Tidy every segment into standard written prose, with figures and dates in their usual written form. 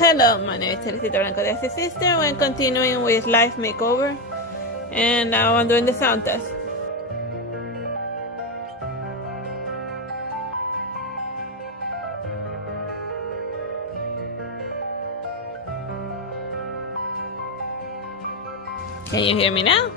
Hello, my name is Teresita Blanco, the Artsy sister. We're continuing with Life Makeover, and now I'm doing the sound test. Can you hear me now?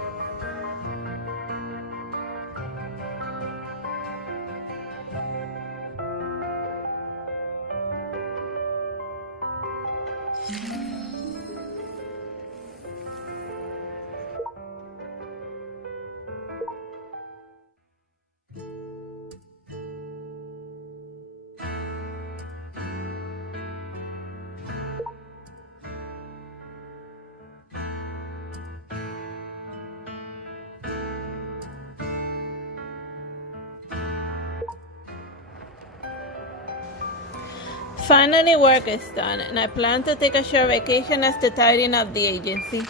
Finally, work is done, and I plan to take a short vacation as to tidying up the agency.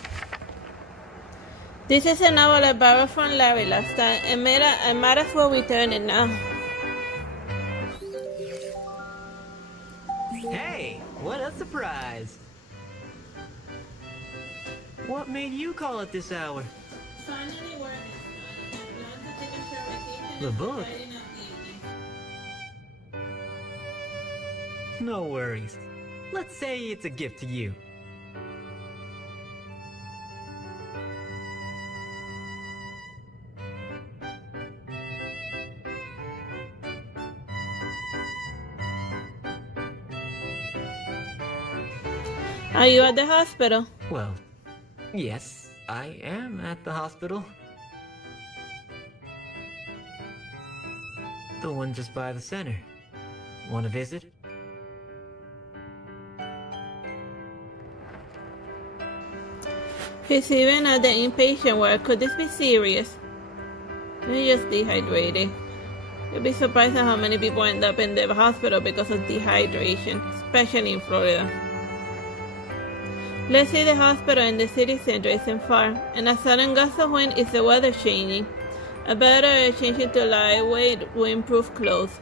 This is a novel I borrowed from Larry last time, and I might as well return it now. Hey, what a surprise! What made you call at this hour? Finally, work is done, and I plan to take a short vacation The as to book? tidying up the agency. No worries. Let's say it's a gift to you. Are you at the hospital? Well, yes, I am at the hospital. The one just by the center. Want to visit? He's even at the inpatient ward. Could this be serious? He's just dehydrated. You'd be surprised at how many people end up in the hospital because of dehydration, especially in Florida. Let's say the hospital in the city center isn't far, and a sudden gust of wind is the weather changing. I better change it to lightweight, windproof clothes.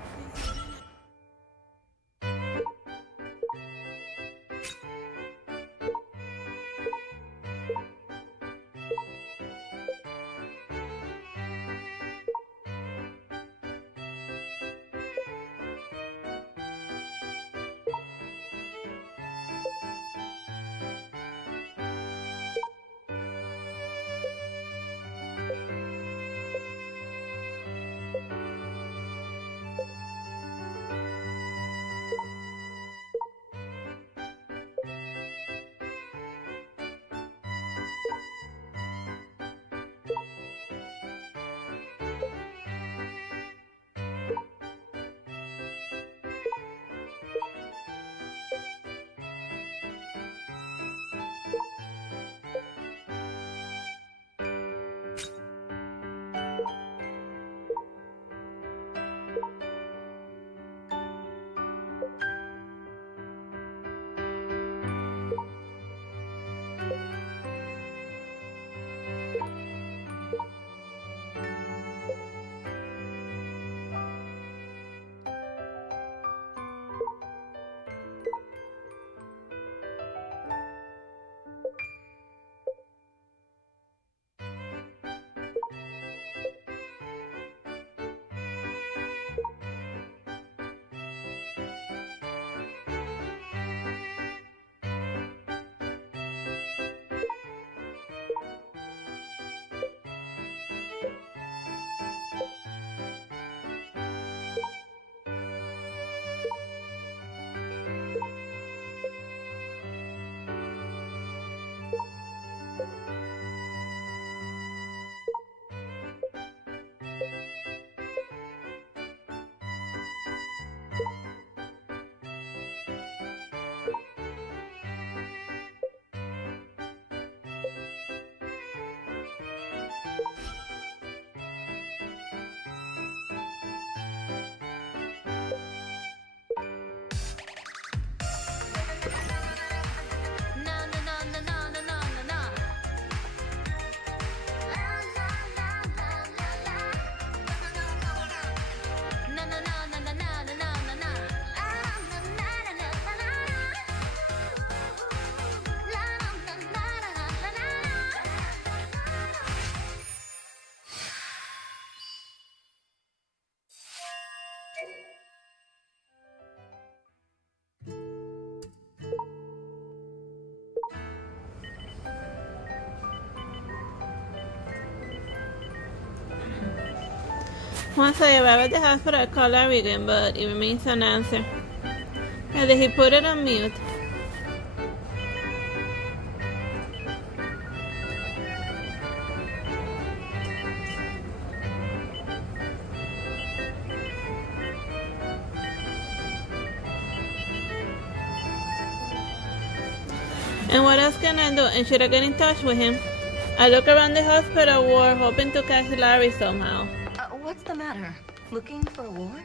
Once I arrived at the hospital, I called Larry again, but it remains unanswered. And then he put it on mute. And what else can I do? And should I get in touch with him? I look around the hospital ward, hoping to catch Larry somehow. What's the matter? Looking for a ward?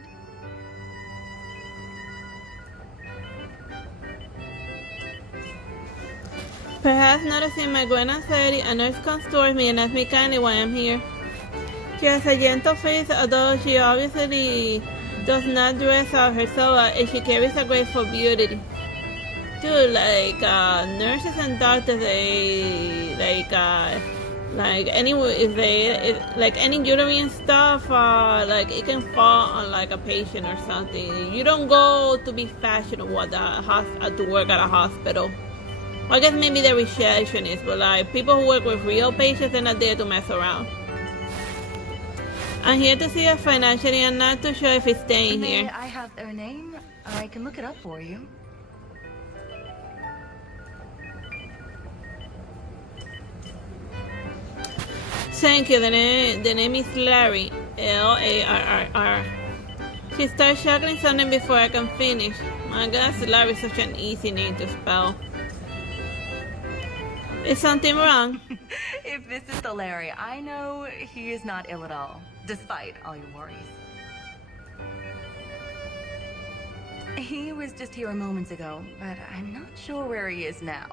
Perhaps noticing my growing anxiety, a nurse comes towards me and asks me kindly why I'm here. She has a gentle face, although she obviously does not dress up herself, and she carries a graceful beauty. Dude, like nurses and doctors, like any uterine stuff, like it can fall on like a patient or something. You don't go to be fashionable at to work at a hospital. Well, I guess maybe the receptionist, but like people who work with real patients are not there to mess around. I'm here to see her financially. I'm not too sure if he's staying here. I have their name? I can look it up for you. Thank you. The name is Larry. Larrr. She starts shuggling something before I can finish. My gosh, Larry is such an easy name to spell. Is something wrong? If this is the Larry I know, he is not ill at all, despite all your worries. He was just here moments ago, but I'm not sure where he is now.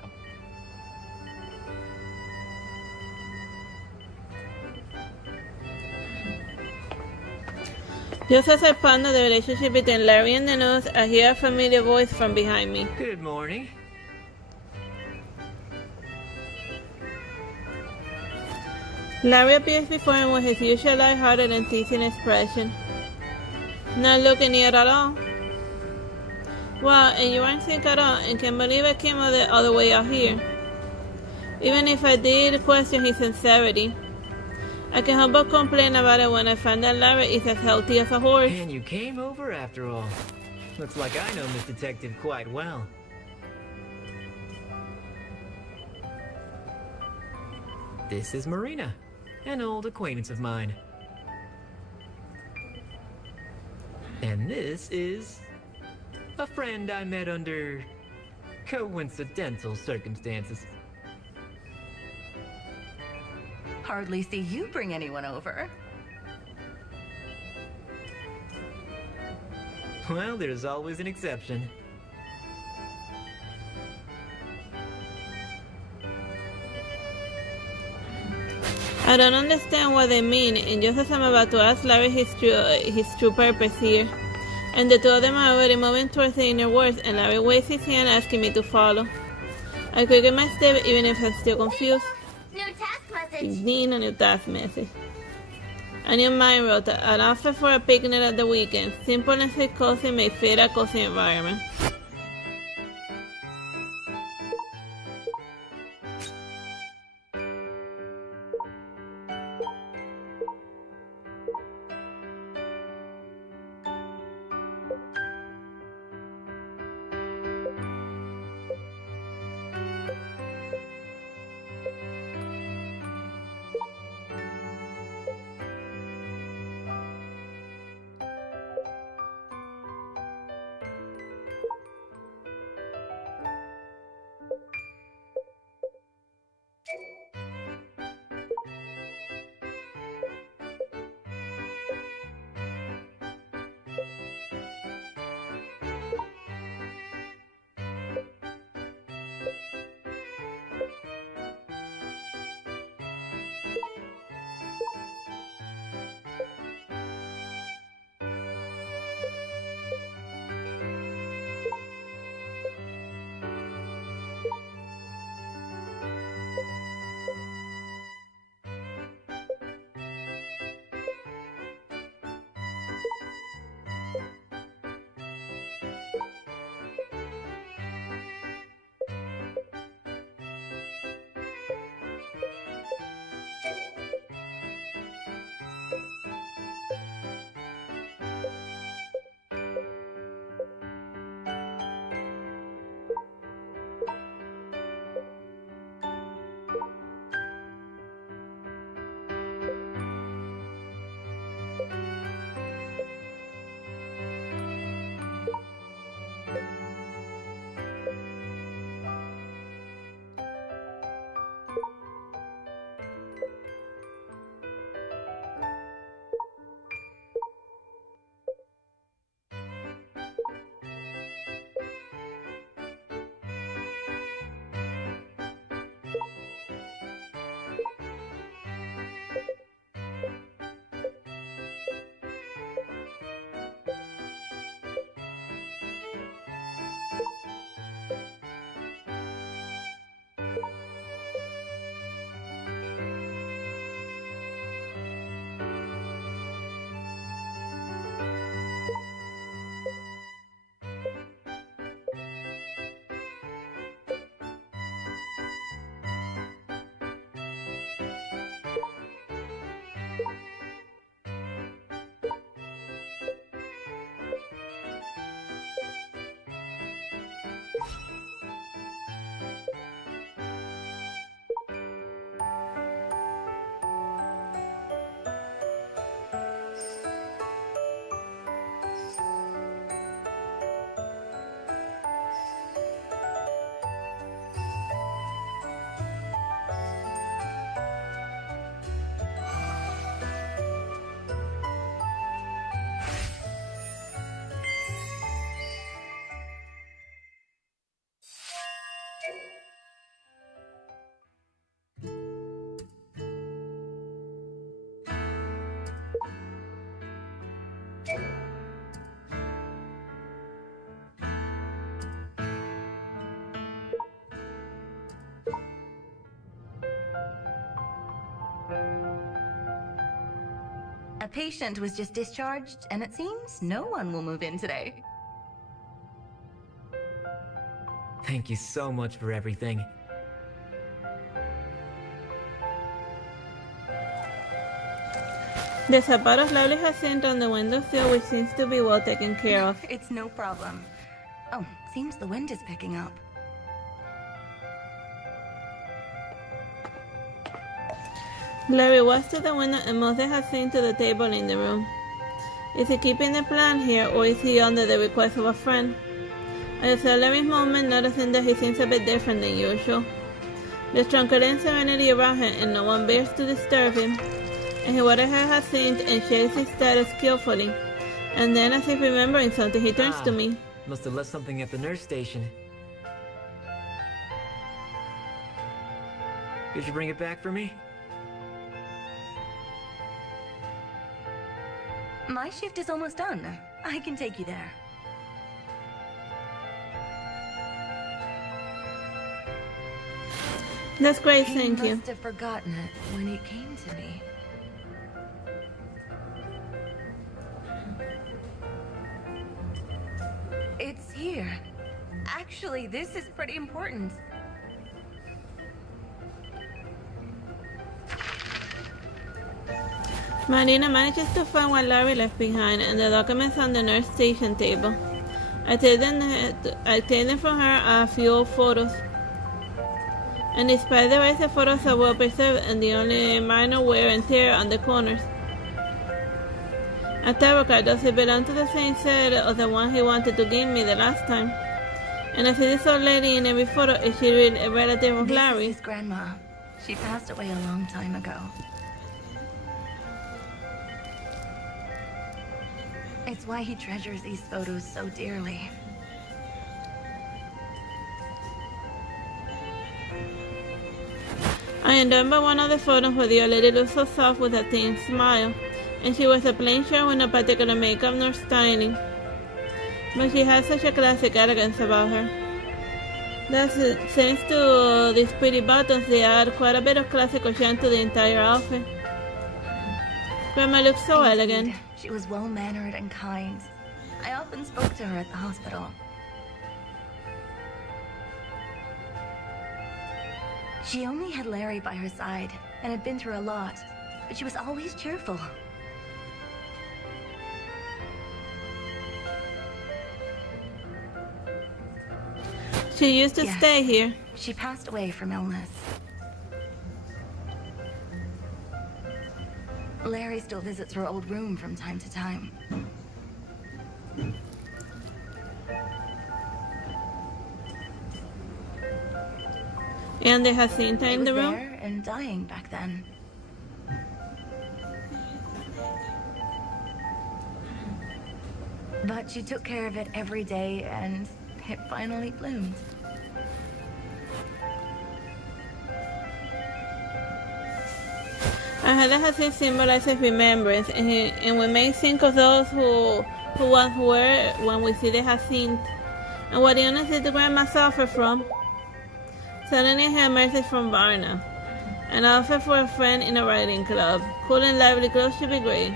Just as I ponder the relationship between Larry and the nurse, I hear a familiar voice from behind me. Good morning. Larry appears before him with his usual light-hearted and teasing expression. Not looking near at all. Wow, and you aren't sick at all, and can't believe I came all the way out here. Even if I did question his sincerity, I can help but complain about it when I find that Larry is as healthy as a horse. And you came over after all. Looks like I know Miss Detective quite well. This is Marina, an old acquaintance of mine. And this is a friend I met under coincidental circumstances. Hardly see you bring anyone over. Well, there's always an exception. I don't understand what they mean, and just as I'm about to ask Larry his true purpose here, and the two of them are already moving towards the inner words, and Larry waves his hand asking me to follow. I quicken my step even if I'm still confused. New task message. Nina, new task message. A new mind rota, an offer for a picnic at the weekend. Simple and sweet cozy may fit a cozy environment. A patient was just discharged, and it seems no one will move in today. Thank you so much for everything. There's a pot of lovely hyacinth on the windowsill, which seems to be well taken care of. It's no problem. Oh, seems the wind is picking up. Larry walks to the window and moves the hyacinth to the table in the room. Is he keeping the plant here, or is he under the request of a friend? I observe Larry's moment, noticing that he seems a bit different than usual. There's tranquility and serenity around him, and no one dares to disturb him. And he waters her hyacinth and shakes his status skillfully. And then, as if remembering something, he turns to me. Must have left something at the nurse station. Could you bring it back for me? My shift is almost done. I can take you there. That's great, thank He you. must have forgotten it when it came to me. It's here. Actually, this is pretty important. Marina manages to find what Larry left behind and the documents on the nurse station table. I take them from her a few old photos. And despite the way the photos are well preserved and the only minor wear and tear on the corners. A tarot card does it belong to the same set of the one he wanted to give me the last time. And I see this old lady in every photo. Is she really a relative of This Larry? is his grandma. She passed away a long time ago. It's why he treasures these photos so dearly. I am done by one of the photos where the old lady looks so soft with a thin smile, and she wears a plain shirt with no particular makeup nor styling. But she has such a classic elegance about her. Thanks to these pretty buttons, they add quite a bit of classical charm to the entire outfit. Grandma looks so Indeed, elegant. She was well-mannered and kind. I often spoke to her at the hospital. She only had Larry by her side and had been through a lot, but she was always cheerful. She used to Yes. stay here. She passed away from illness. Larry still visits her old room from time to time. And the Jacinta It in was the room. there and dying back then. But she took care of it every day, and it finally bloomed. I had the Jacinta symbolizes remembrance, and we may think of those who once were when we see the Jacinta, and what illness did the grandma suffer from. Suddenly I had a message from Varna, an offer for a friend in a writing club. Cool and lively clothes should be great.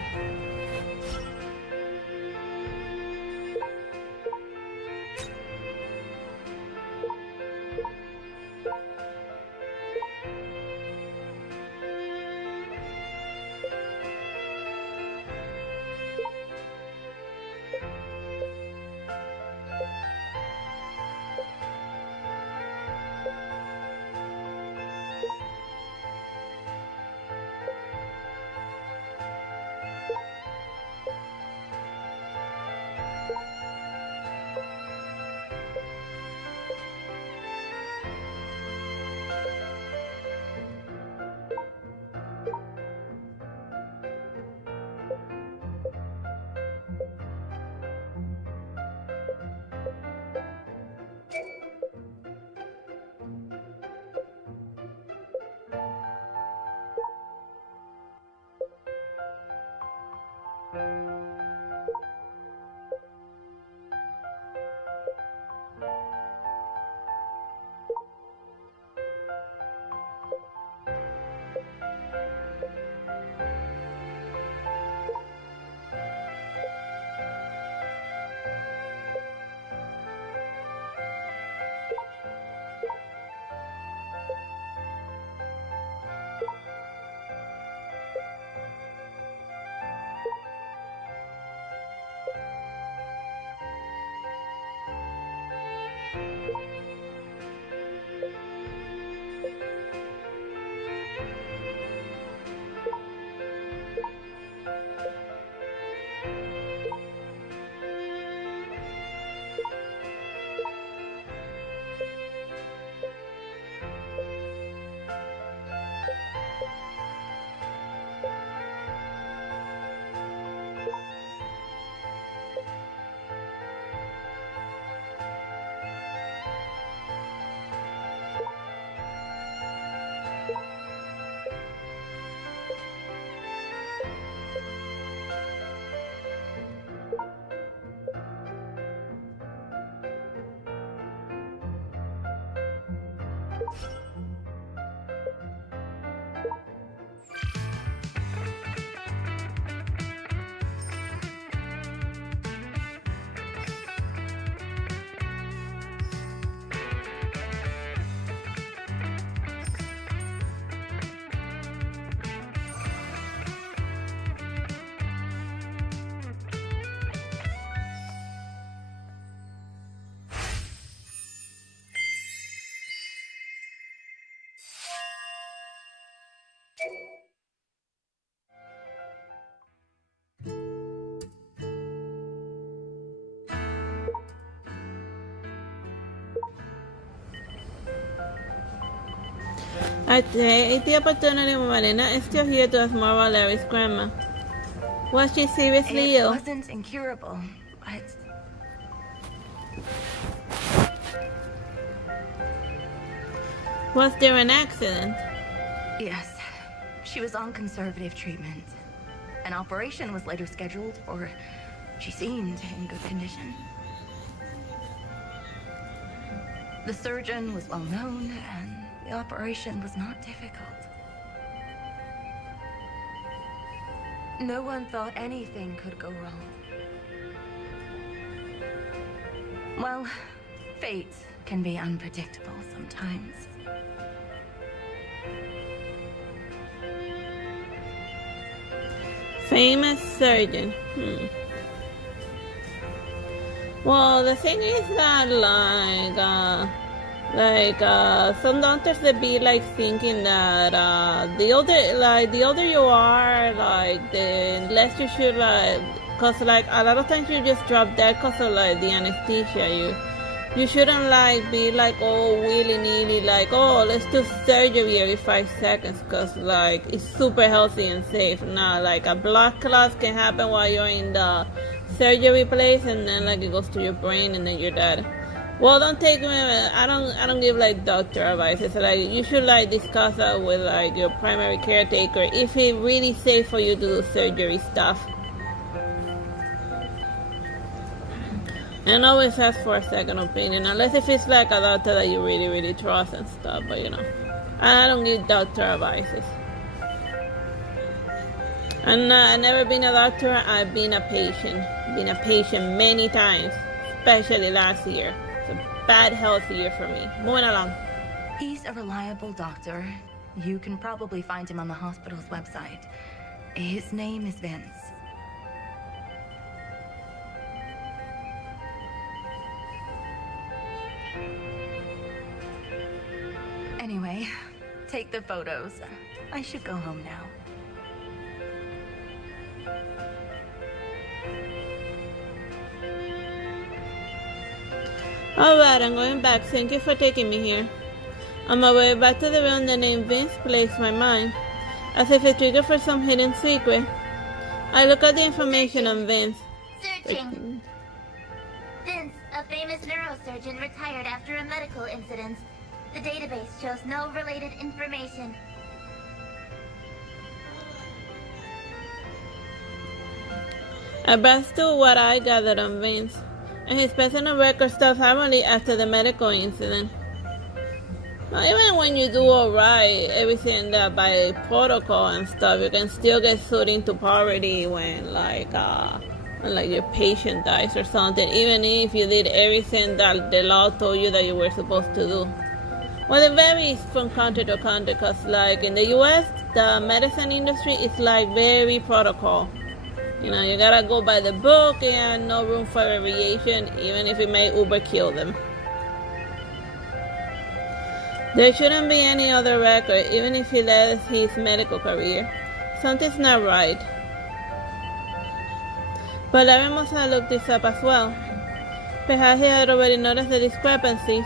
I take the opportunity when Marina is still here to ask more about Larry's grandma. Was she seriously It ill? wasn't incurable, but Was there an accident? yes, she was on conservative treatment. An operation was later scheduled, or she seemed in good condition. The surgeon was well known, and the operation was not difficult. No one thought anything could go wrong. Well, fate can be unpredictable sometimes. Famous surgeon. Well, the thing is that some doctors they be like thinking that the older you are, like the less you should cause like a lot of times you just drop dead cause of like the anesthesia. You shouldn't like be like willy-nilly like let's do surgery every 5 seconds cause like it's super healthy and safe. Nah, like a blood clot can happen while you're in the surgery place and then like it goes to your brain and then you're dead. Well, don't take me. I don't give like doctor advice. It's like you should like discuss that with like your primary caretaker if it's really safe for you to do surgery stuff. And always ask for a second opinion, unless if it's like a doctor that you really, really trust and stuff, but I don't give doctor advices. And I've never been a doctor, I've been a patient. Been a patient many times, especially last year. It's a bad health year for me. Moving along. He's a reliable doctor. You can probably find him on the hospital's website. His name is Vince. Anyway, take the photos. I should go home now. Alright, I'm going back. Thank you for taking me here. On my way back to the room, the name Vince placed my mind, as if it triggered for some hidden secret. I look at the information on Vince. Searching. Vince, a famous neurosurgeon, retired after a medical incident. The database shows no related information. I browsed through what I gathered on Vince, and his personal record stopped harmony after the medical incident. Now, even when you do alright, everything that by protocol and stuff, you can still get sued into poverty when your patient dies or something, even if you did everything that the law told you that you were supposed to do. Well, it varies from country to country, because like in the US, the medicine industry is like very protocol. You gotta go by the book and no room for variation, even if it may Uber kill them. There shouldn't be any other record, even if he left his medical career. Something's not right. But Larry must have looked this up as well. Perhaps he had already noticed the discrepancies.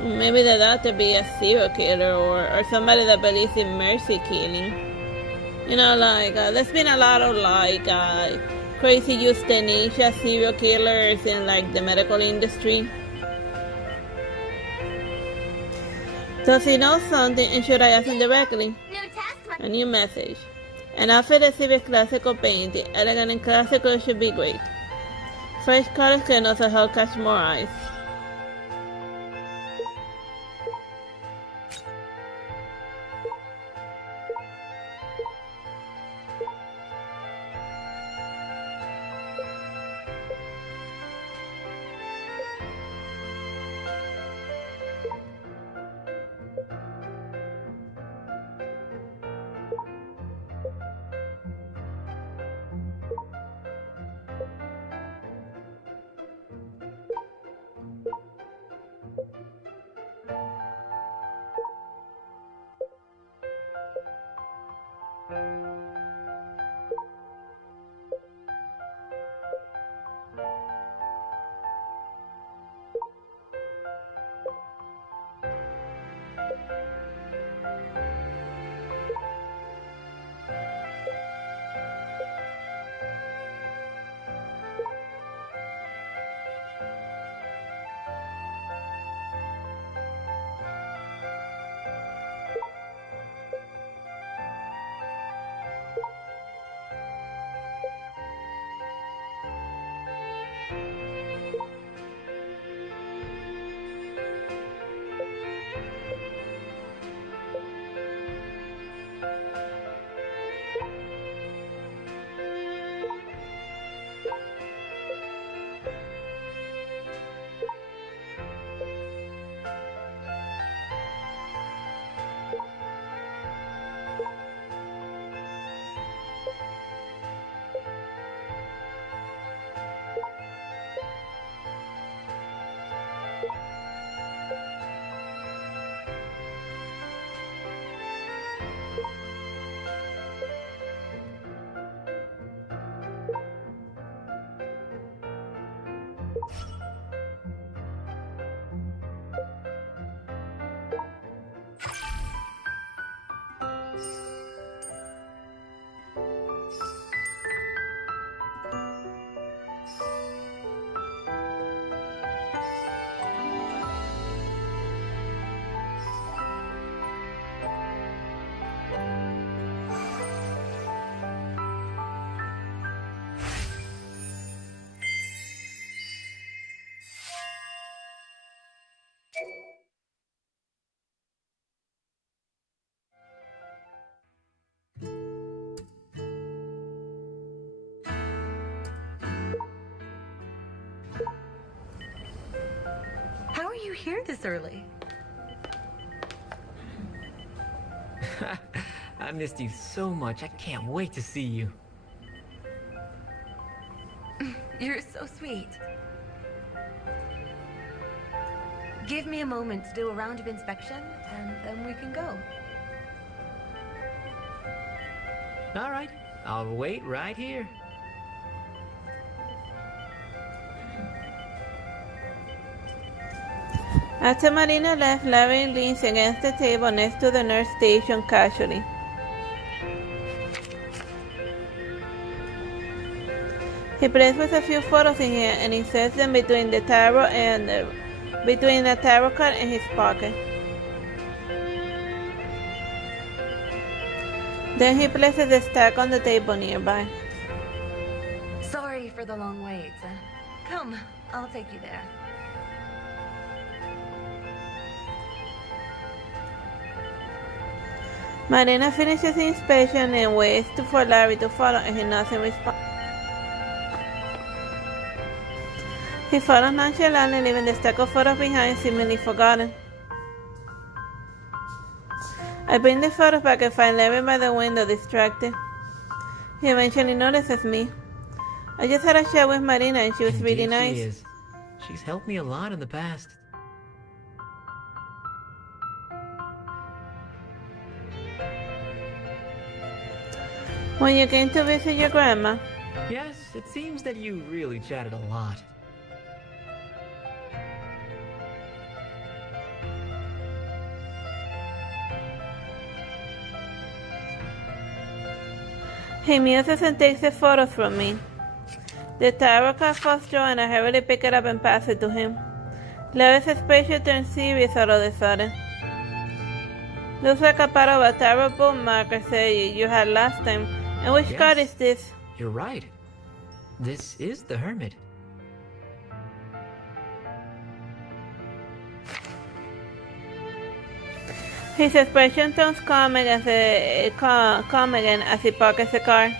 Maybe the doctor be a serial killer or somebody that believes in mercy killing. There's been a lot of crazy euthanasia serial killers in the medical industry. Does he know something, and should I ask him directly? New task A new message. An outfit exhibits classical painting. Elegant and classical should be great. Fresh colors can also help catch more eyes. How are you here this early? I missed you so much. I can't wait to see you. You're so sweet. Give me a moment to do a round of inspection, and then we can go. All right, I'll wait right here. After Marina left, Larry leans against the table next to the nurse station casually. He plays with a few photos in here and inserts them between a tarot card in his pocket. Then he places the stack on the table nearby. Sorry for the long wait. Come, I'll take you there. Marina finishes the inspection and waits for Larry to follow, and he nods in response. He follows nonchalantly, leaving the stack of photos behind, seemingly forgotten. I bring the photos back and find Larry by the window, distracted. He eventually notices me. I just had a chat with Marina and she was really nice. She is. She's helped me a lot in the past. When you came to visit your grandma? Yes, it seems that you really chatted a lot. He muses and takes the photos from me. The tarot card falls drawn and I hurriedly pick it up and pass it to him. Larry's expression turns serious all of a sudden. Looks like a part of a tarot bookmark you had last time. And which card is this? You're right. This is the Hermit. His expression turns calm again as he pockets the card.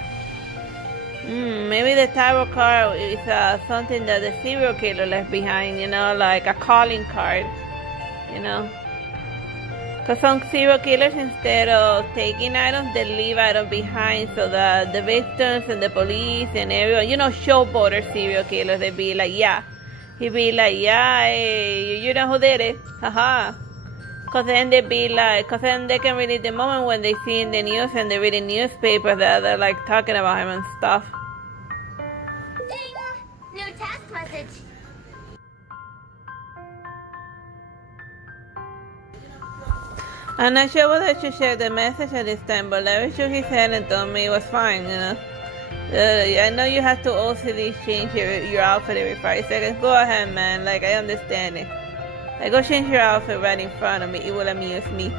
Maybe the tarot card is something that the serial killer left behind, like a calling card, Because some serial killers, instead of taking items, they leave items behind so that the victims and the police and everyone, showboater serial killers, they'd be like, yeah. He'd be like, yeah, hey, you know who did it? Haha. Cause then they be like, cause then they can relate the moment when they see in the news and they read in newspaper that they're like talking about him and stuff. Ding! New task message. I'm not sure whether I should share the message at this time, but Larry shook his head and told me it was fine, you know. I know you have to OCD change your outfit every 5 seconds. Go ahead, man. Like, I understand it. Like, go change your outfit right in front of me. It will amuse me.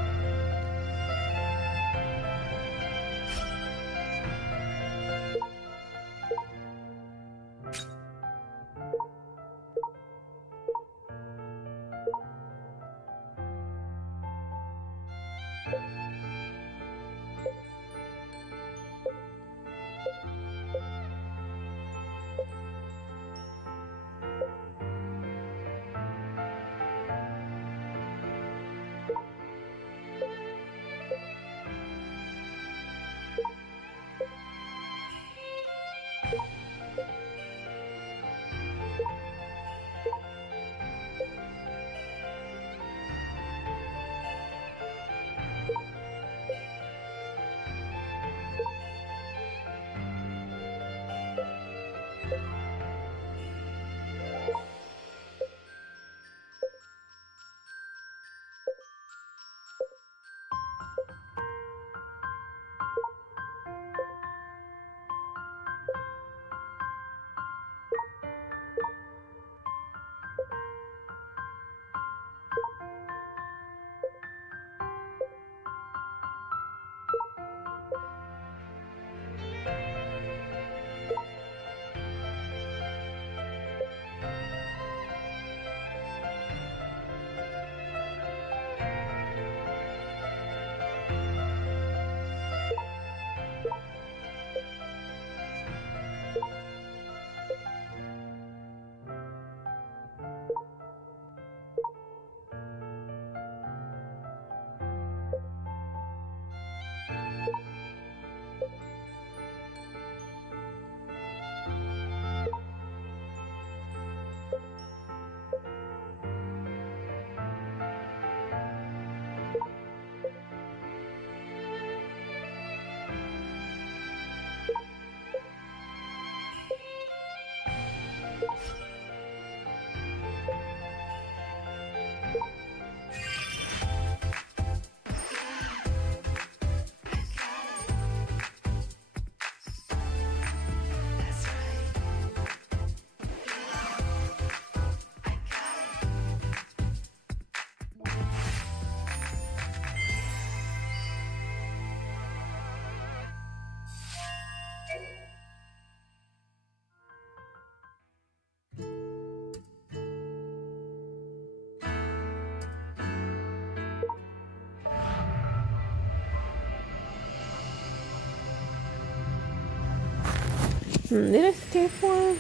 Did I skip one?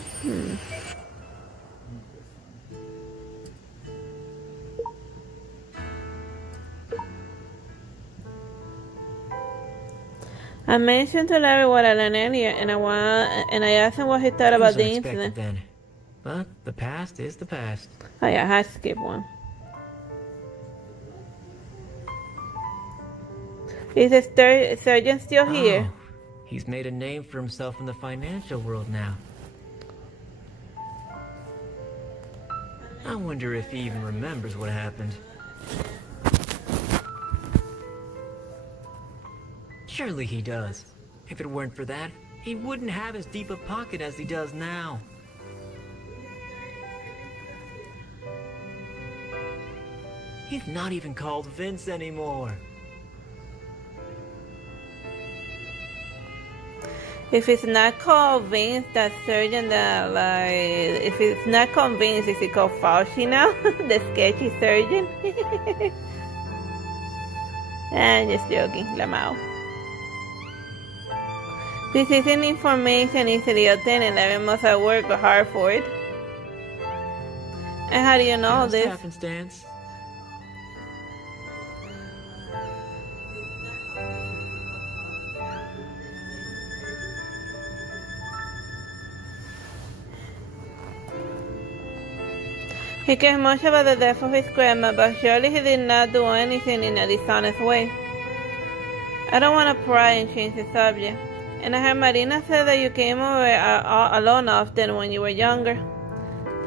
I mentioned to Larry what I learned earlier, and I asked him what he thought about the incident. Then. But the past is the past. Oh yeah, I had to skip one. Is the surgeon still here? Oh, he's made a name for himself in the financial world now. I wonder if he even remembers what happened. Surely he does. If it weren't for that, he wouldn't have as deep a pocket as he does now. He's not even called Vince anymore. If it's not called Vince, that surgeon that if it's not called Vince, is it called Fauci now? The sketchy surgeon? I'm just joking, Lamau. This isn't information easily obtained and Larry must have worked hard for it. And how do you know this? Happenstance. He cares much about the death of his grandma, but surely he did not do anything in a dishonest way. I don't want to pry and change the subject. And I heard Marina said that you came over alone often when you were younger.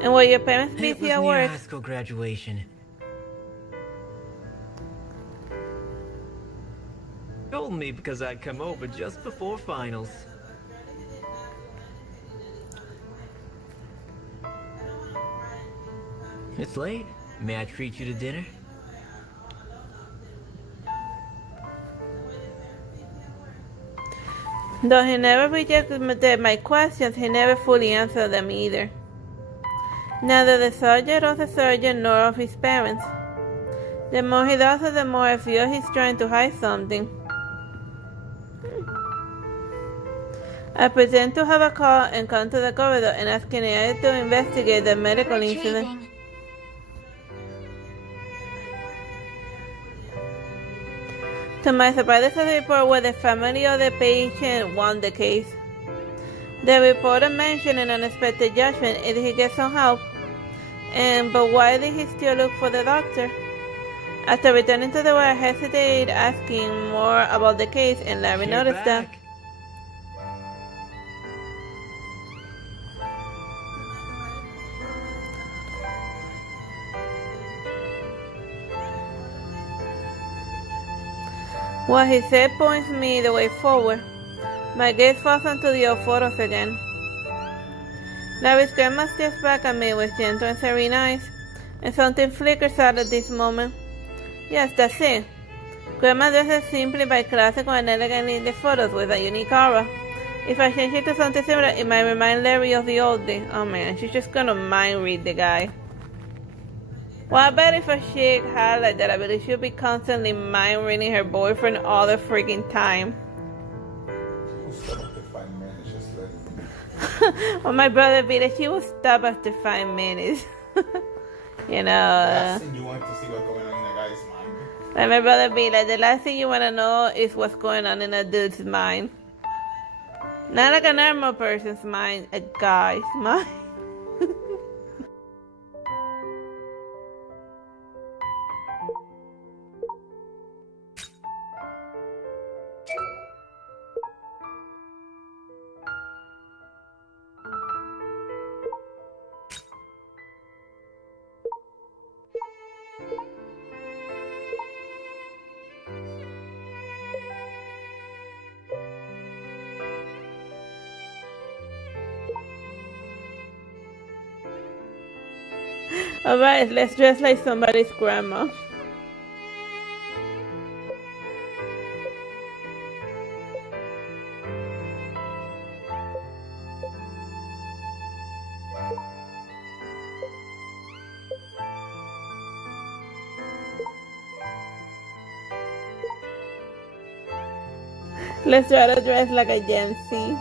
And were your parents It was busy at near work? high school graduation. Told me because I'd come over just before finals. It's late. May I treat you to dinner? Though he never rejected my questions, he never fully answered them either. Neither the subject of the surgeon nor of his parents. The more he does it, the more I feel he's trying to hide something. I pretend to have a call and come to the corridor and ask Kinea to investigate the medical incident. To my surprise, there's a report where the family of the patient won the case. The reporter mentioned an unexpected judgment if he gets some help. But why did he still look for the doctor? After returning to the ward, I hesitated asking more about the case, and Larry noticed that. What he said points me the way forward. My gaze falls onto the old photos again. Larry's grandma stares back at me with gentle and serene eyes, and something flickers out at this moment. Yes, that's it. Grandma dresses simply by classical and elegantly in the photos with a unique aura. If I change it to something similar, it might remind Larry of the old days. Oh man, she's just gonna mind read the guy. Well, I bet if a chick had like that, I believe she'd be constantly mind reading her boyfriend all the freaking time. Well, my brother be that she will stop after 5 minutes. You know. Last thing you want to see what's going on in a guy's mind. Like my brother be like, the last thing you want to know is what's going on in a dude's mind. Not like a normal person's mind, a guy's mind. Alright, let's dress like somebody's grandma. Let's try to dress like a Gen Z.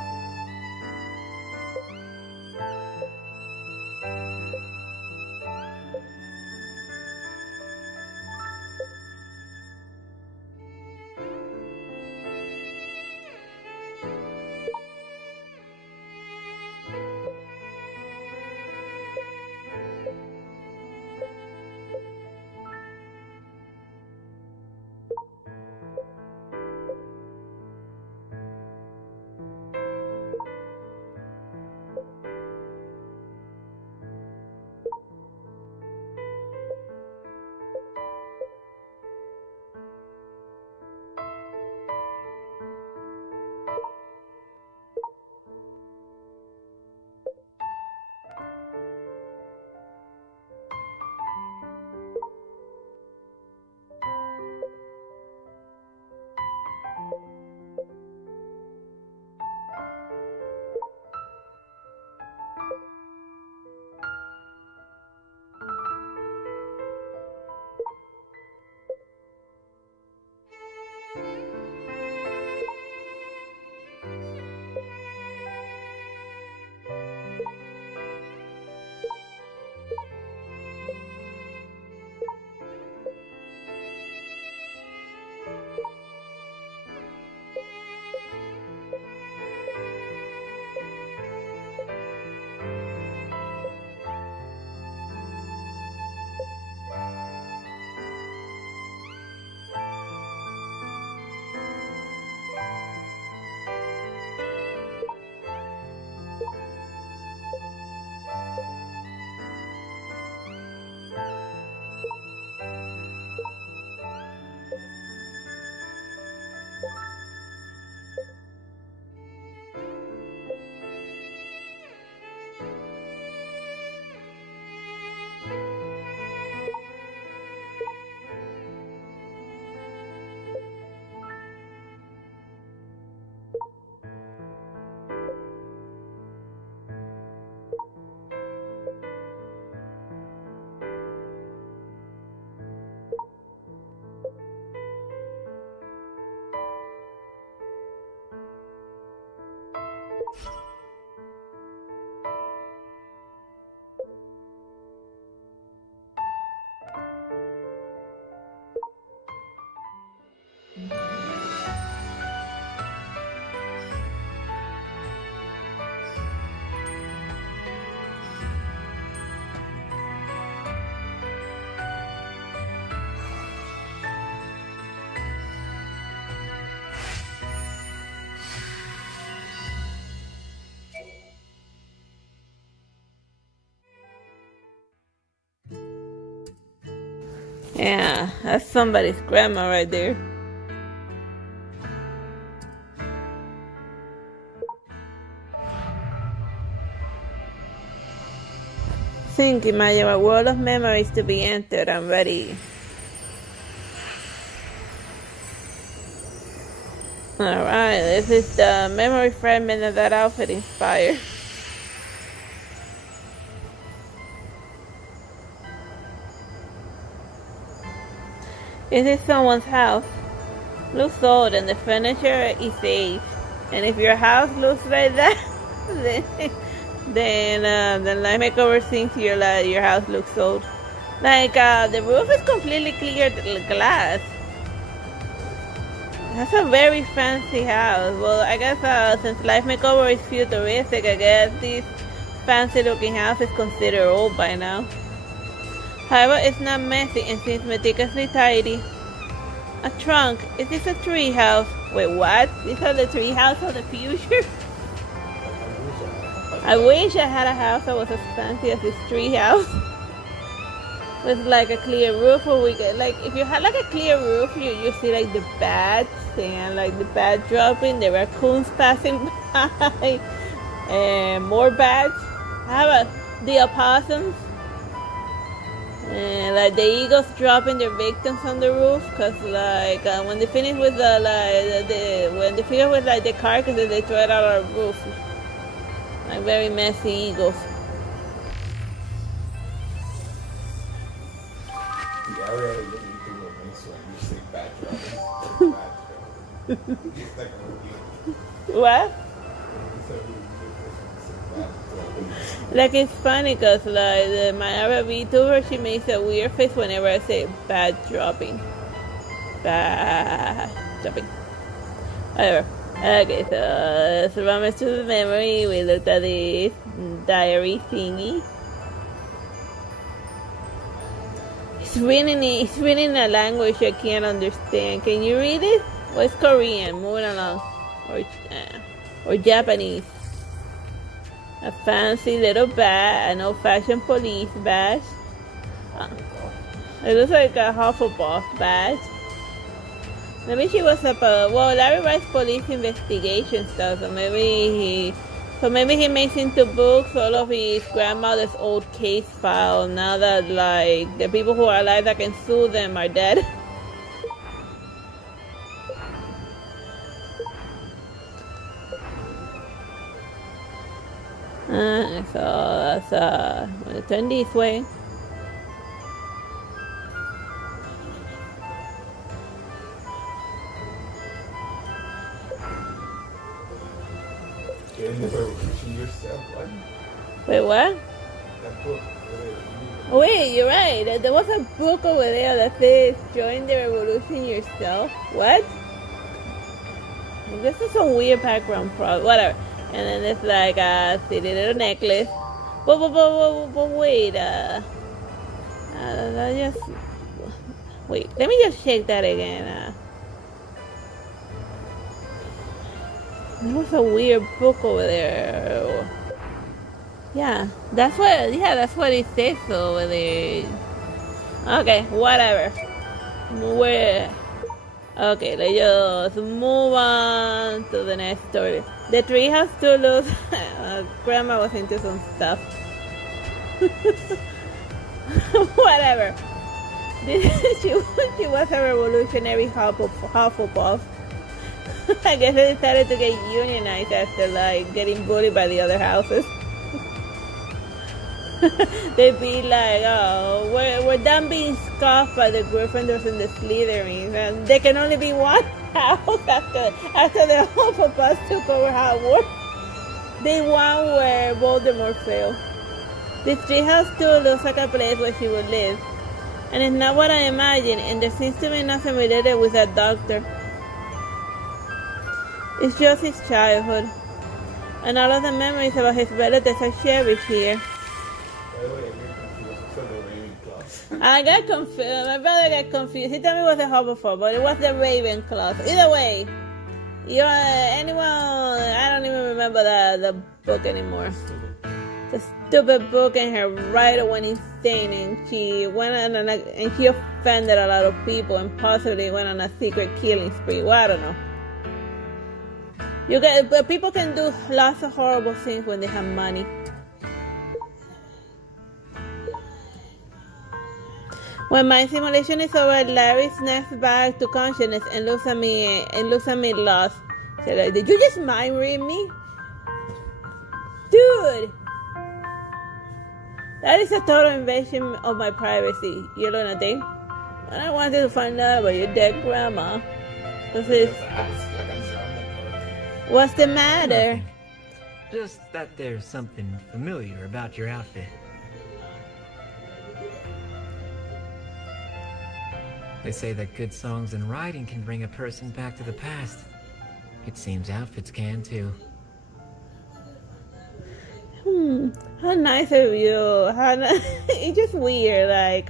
Yeah, that's somebody's grandma right there. Think, imagine a world of memories to be entered. I'm ready. Alright, this is the memory fragment of that outfit inspired. This is someone's house. Looks old and the furniture is aged. And if your house looks like that, then Life Makeover thinks your house looks old. Like the roof is completely clear glass. That's a very fancy house. Well, I guess since Life Makeover is futuristic, I guess this fancy looking house is considered old by now. However, it's not messy and seems meticulously tidy. A trunk. Is this a tree house? Wait, what? These are the tree house of the future? I wish I had a house that was as fancy as this tree house. With like a clear roof where we get like, if you had like a clear roof, you see like the bats and like the bat dropping, the raccoons passing by, and more bats. How about the opossums? And like the eagles dropping their victims on the roof, cause like when they finish with when they finish with like the carcasses, they throw it out on the roof. Like very messy eagles. Yeah, I really look into what makes when you say bad dropping. What? Like it's funny cause like my other vtuber, she makes a weird face whenever I say bad dropping. Bad dropping. Whatever. Okay, so rummage to the memory. We looked at this diary thingy. It's written in a language I can't understand. Can you read it? Well, it's Korean. Moving along, or Japanese. A fancy little bat, an old-fashioned police badge. It looks like a Hufflepuff badge. Maybe she was well, Larry writes police investigation stuff, so maybe he makes into books all of his grandmother's old case file now that like the people who are alive that can sue them are dead. So that's I'm gonna turn this way. Yourself, what? Wait, what? That book. Oh, wait, you're right. There was a book over there that says "Join the Revolution Yourself." What? This is some weird background problem. Whatever. And then it's like a silly little necklace. But wait, wait. Let me just check that again. There was a weird book over there. Yeah, that's what it says over there. Okay, whatever. Okay, let's just move on to the next story. The treehouse too looks. Grandma was into some stuff. Whatever. She was a revolutionary Hufflepuff. I guess they decided to get unionized after like getting bullied by the other houses. They'd be like, oh, we're done being scoffed by the Gryffindors and the Slytherins, and there can only be one house after the Hufflepuffs took over Hogwarts. The one where Voldemort fell. This treehouse too looks like a place where she would live. And it's not what I imagined, and there seems to be nothing related with that doctor. It's just his childhood. And all of the memories about his relatives are cherished here. By the way, you're confused. It's the Ravenclaw. I got confused. My brother got confused. He told me it was a Hufflepuff, but it was the Ravenclaw. Either way, anyone? I don't even remember the book anymore. The stupid book, and her writer went insane, and she went on and she offended a lot of people, and possibly went on a secret killing spree. Well, I don't know. But people can do lots of horrible things when they have money. When my simulation is over, Larry snaps back to consciousness and looks at me lost. So like, did you just mind read me? Dude! That is a total invasion of my privacy, you lunatic. And I wanted to find out about your dead grandma. What's the matter? Nothing. Just that there's something familiar about your outfit. They say that good songs and writing can bring a person back to the past. It seems outfits can too. How nice of you. It's just weird. Like,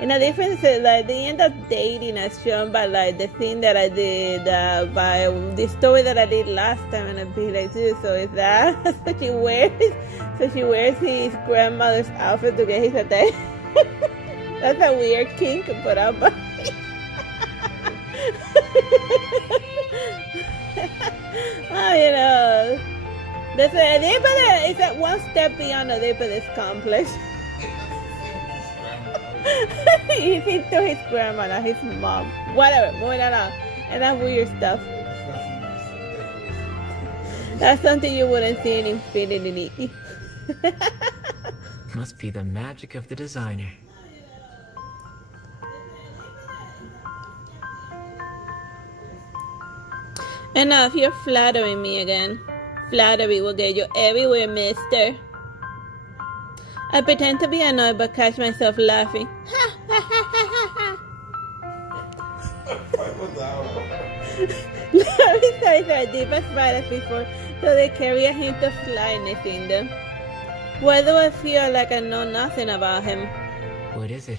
in a difference, like, they end up dating as shown by, like, the thing that I did, by the story that I did last time, and I'd be like, dude, so is that what she wears? So she wears his grandmother's outfit to get his attention. That's a weird kink to put up. Well, you know, it's at one step beyond a Oedipus complex. He's into his grandma, not his mom. Whatever, moving on. And that weird stuff. That's something you wouldn't see in Infinity. Must be the magic of the designer. Enough, you're flattering me again. Flattery will get you everywhere, mister. I pretend to be annoyed but catch myself laughing. Larry's eyes are deep as spiders before, so they carry a hint of slyness in them. Why do I feel like I know nothing about him? What is it?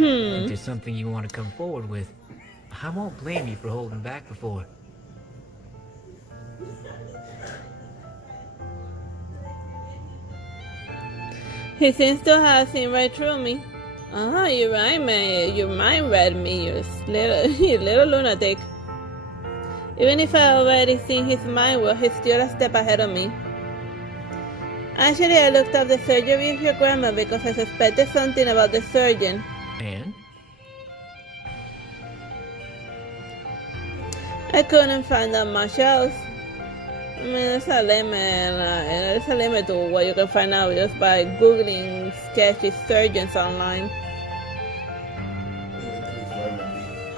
If there's something you want to come forward with, I won't blame you for holding back before. He seems to have seen right through me. Oh, you're right, man. Your mind read me, you little lunatic. Even if I already seen his mind, well, he's still a step ahead of me. Actually, I looked up the surgery of your grandma because I suspected something about the surgeon. And? I couldn't find out much else. I mean, there's a limit to what you can find out just by Googling sketchy surgeons online.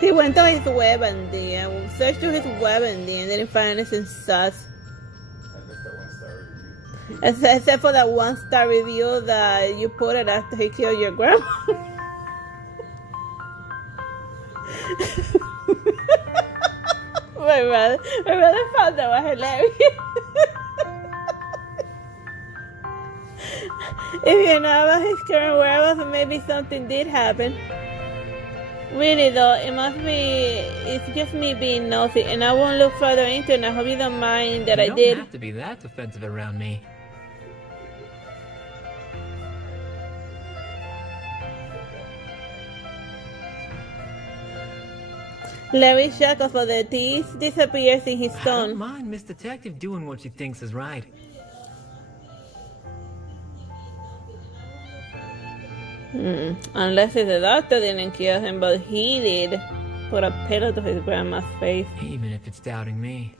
He went to his WebMD and searched through his WebMD and didn't find anything sus. Except for that 1-star review that you put it after he killed your grandma. My brother found that was hilarious. If you know about his current whereabouts, maybe something did happen. Really though, it's just me being nosy, and I won't look further into it, and I hope you don't mind that I did. You don't have to be that defensive around me. Larry chuckles for the teeth disappears in his I tone. don't mind Miss Detective doing what she thinks is right. Unless the doctor didn't kill him, but he did. Put a pillow to his grandma's face. Even if it's doubting me.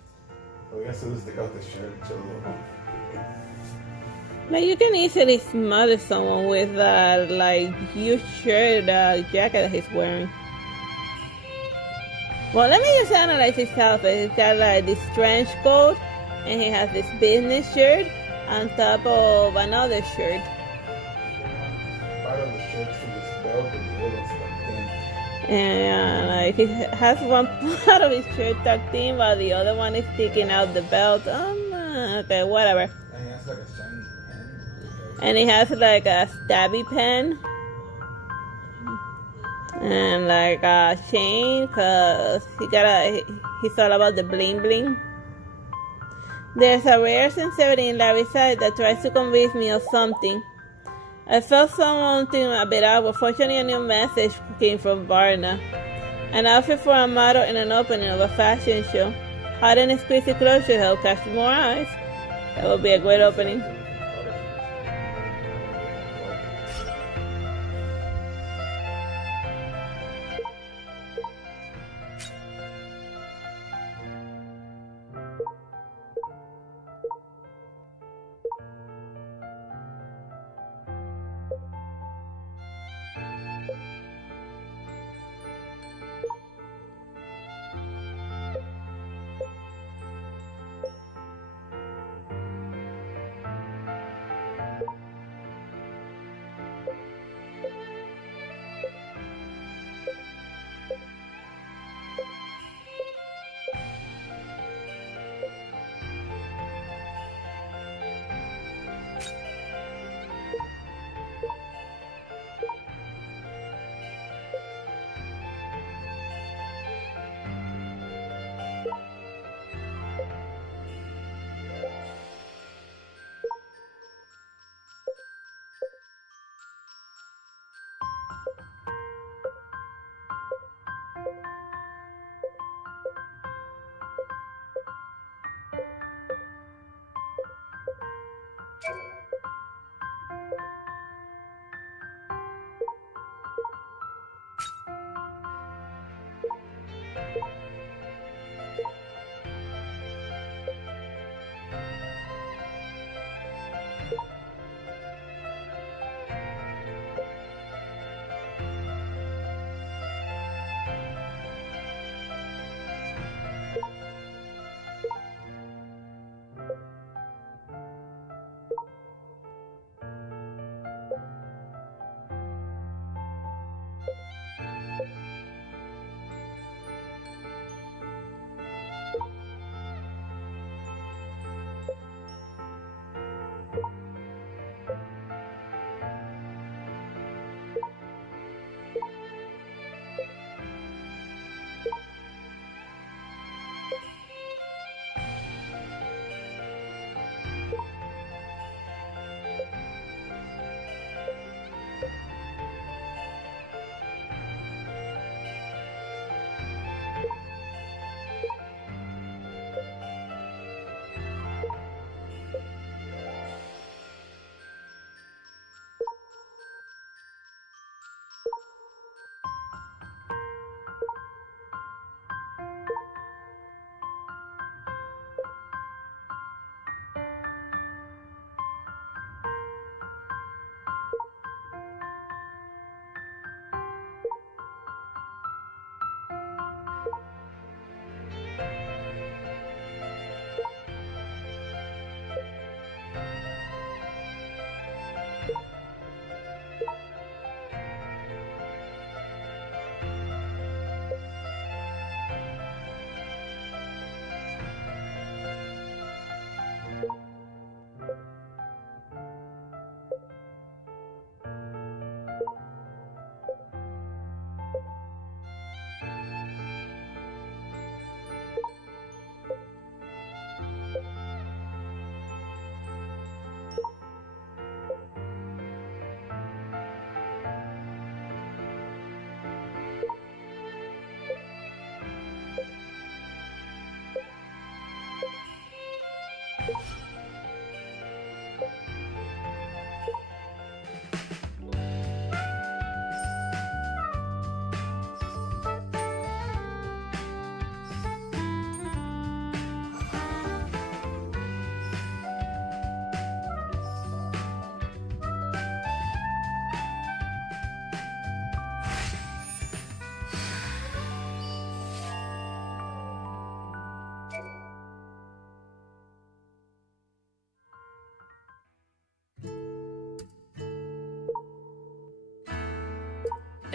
I guess it was stick out the shirt. Like, you can easily smother someone with that, like, huge shirt, jacket that he's wearing. Well, let me just analyze his outfit. He's got like this trench coat, and he has this business shirt on top of another shirt. Part of the shirt's to this belt and the other one's tucked in. And like he has one part of his shirt tucked in while the other one is sticking out the belt. Okay, whatever. And he has like a shiny pen. And he has like a stabby pen. And like a chain, cause he's all about the bling bling. There's a rare sincerity in Larry's eyes that tries to convince me of something. I felt something a bit awkward. Fortunately, a new message came from Varna. An outfit for a model in an opening of a fashion show. Hot and squeezy clothes should help catch more eyes. That would be a great opening.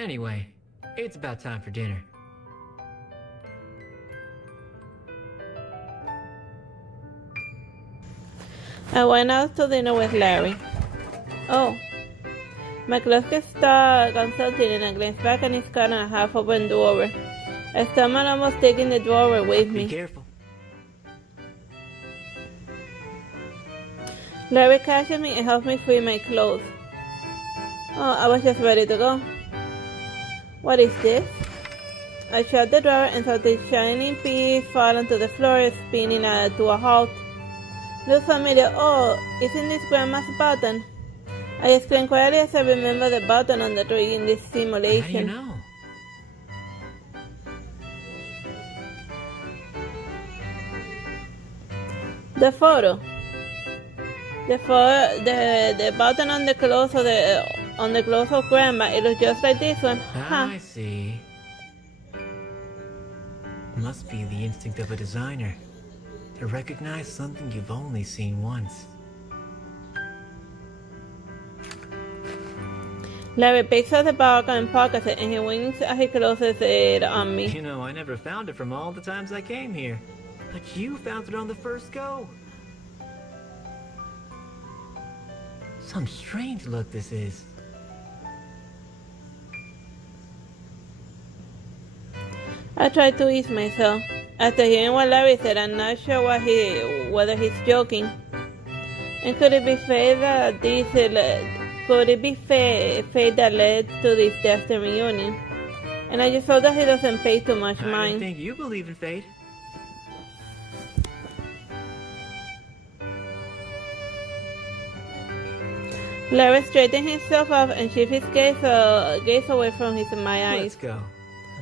Anyway, it's about time for dinner. I went out to dinner with Larry. Oh. My clock está consulting and I glanced back and it's got a half open drawer. I stumbled almost taking the drawer with Be me. careful. Larry catches me and helps me free my clothes. Oh, I was just ready to go. What is this? I shut the drawer and saw the shining piece fall onto the floor, spinning to a halt. Looks familiar. Oh, isn't this Grandma's button? I exclaimed quietly as I remember the button on the tree in this How do you simulation. know? The photo. The button on the clothes of Grandma. It looks just like this one. Huh. I see. Must be the instinct of a designer to recognize something you've only seen once. Larry picks up the bag and pockets it, and he winks as he closes it on me. You know, I never found it from all the times I came here. But you found it on the first go. Some strange look this is. I tried to ease myself. After hearing what Larry said, I'm not sure whether he's joking. And could it be fate that fate that led to this destined reunion? And I just hope that he doesn't pay too much I mind. didn't think you believe in fate. Larry straightened himself up and shifted his gaze away from my eyes. Let's go.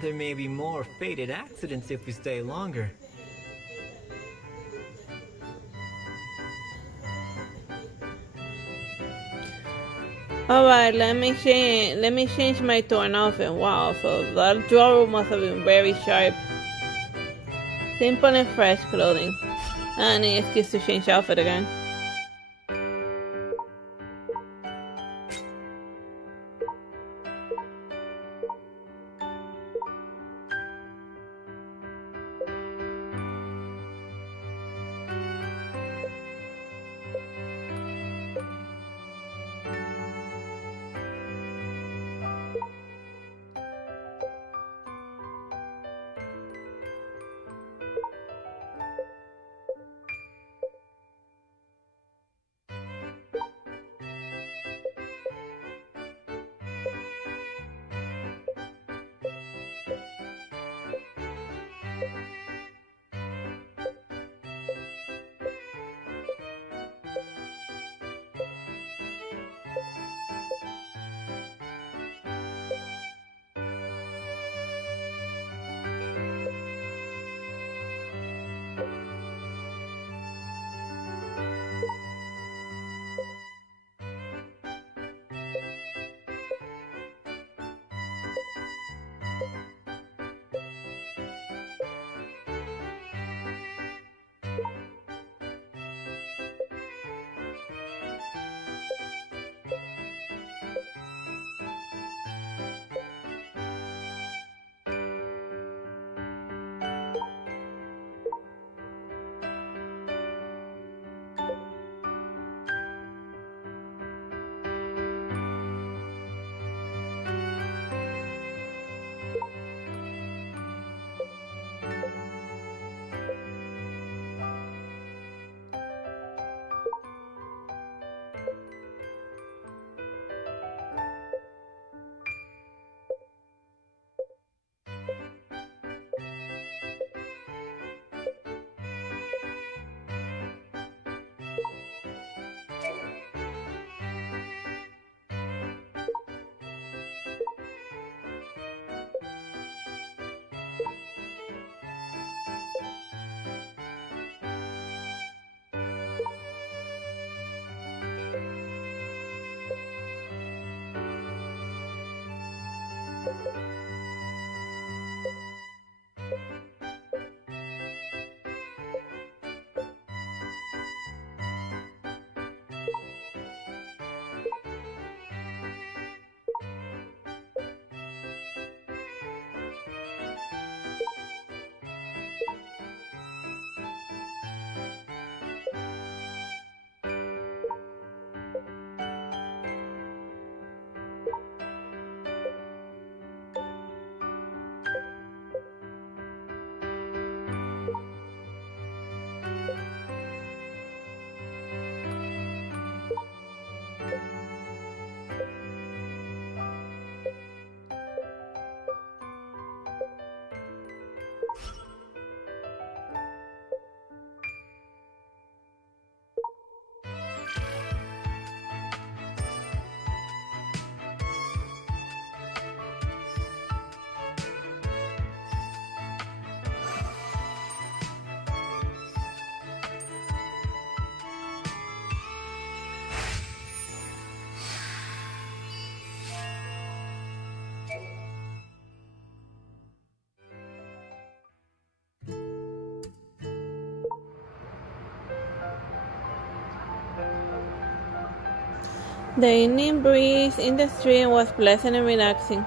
There may be more fated accidents if we stay longer. Alright, let me change my torn outfit. Wow, so that drawer must have been very sharp. Simple and fresh clothing. I need an excuse to change outfit again. The evening breeze in the street was pleasant and relaxing,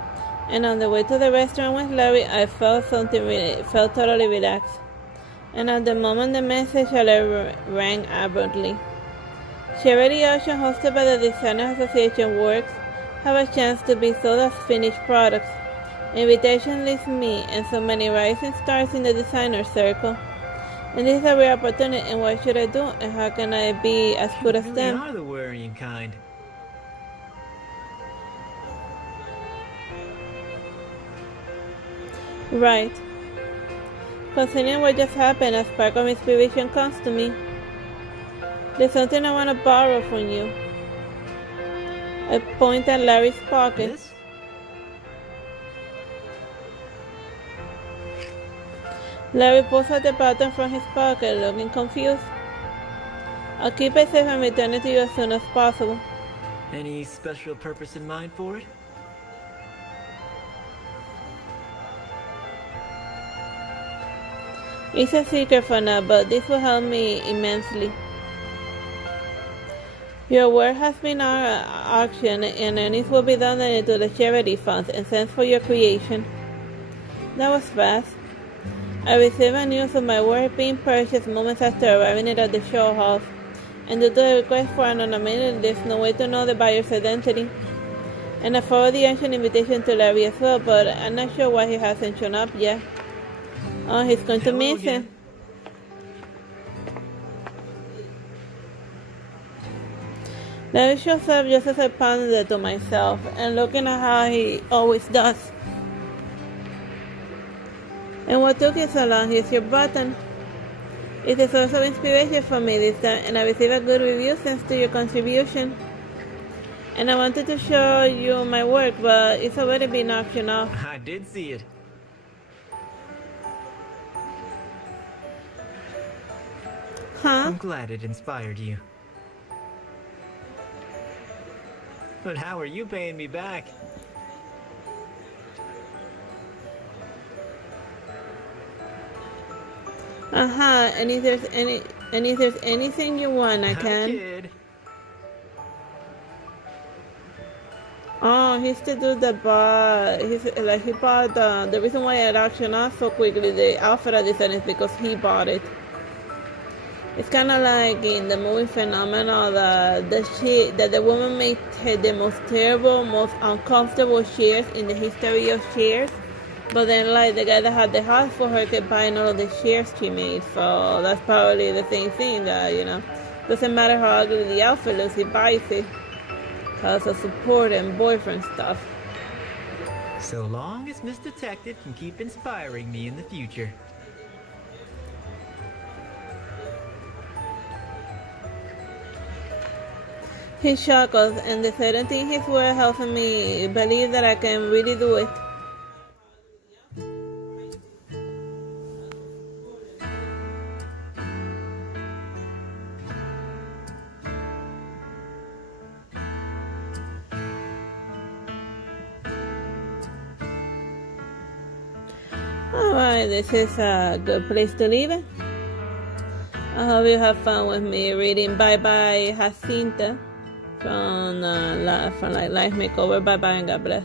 and on the way to the restaurant with Larry, I felt totally relaxed. And at the moment the message alert rang abruptly. Charity auction hosted by the Designers Association Works have a chance to be sold as finished products. Invitation lists me and so many rising stars in the designer circle. And this is a rare opportunity, and what should I do, and how can I be as good as You them? really are the worrying kind. Right. Considering what just happened, a spark of inspiration comes to me. There's something I want to borrow from you. I point at Larry's pocket. This? Larry pulls out the button from his pocket, looking confused. I'll keep it safe and return it to you as soon as possible. Any special purpose in mind for it? It's a secret for now, but this will help me immensely. Your work has been auctioned, and earnings will be donated to the charity funds and sent for your creation. That was fast. I received a news of my work being purchased moments after arriving at the show house, and due to the request for anonymity, there's no way to know the buyer's identity. And I forwarded the ancient invitation to Larry as well, but I'm not sure why he hasn't shown up yet. Oh, he's going to miss it. Larry shows up just as I pounded it to myself, and looking at how he always does. And what took you so long? Here's your button. It's a source of inspiration for me this time, and I received a good review thanks to your contribution. And I wanted to show you my work, but it's already been auctioned off. I did see it. Huh? I'm glad it inspired you. But how are you paying me back? And if there's anything you want, I can. Kid. Oh, he's to do the bar. He bought the reason why I auctioned off so quickly the outfit I designed is because he bought it. It's kind of like in the movie Phenomenal, that the woman made the most terrible, most uncomfortable shears in the history of shears. But then, like, the guy that had the house for her kept buying all of the shears she made. So that's probably the same thing, that, you know, doesn't matter how ugly the outfit looks, he buys it because of support and boyfriend stuff. So long as Miss Detective can keep inspiring me in the future. He chuckles, and the certainty in his word helps me believe that I can really do it. Alright, this is a good place to leave it. I hope you have fun with me reading Bye Bye Hyacinth from Life Makeover. Bye bye and God bless.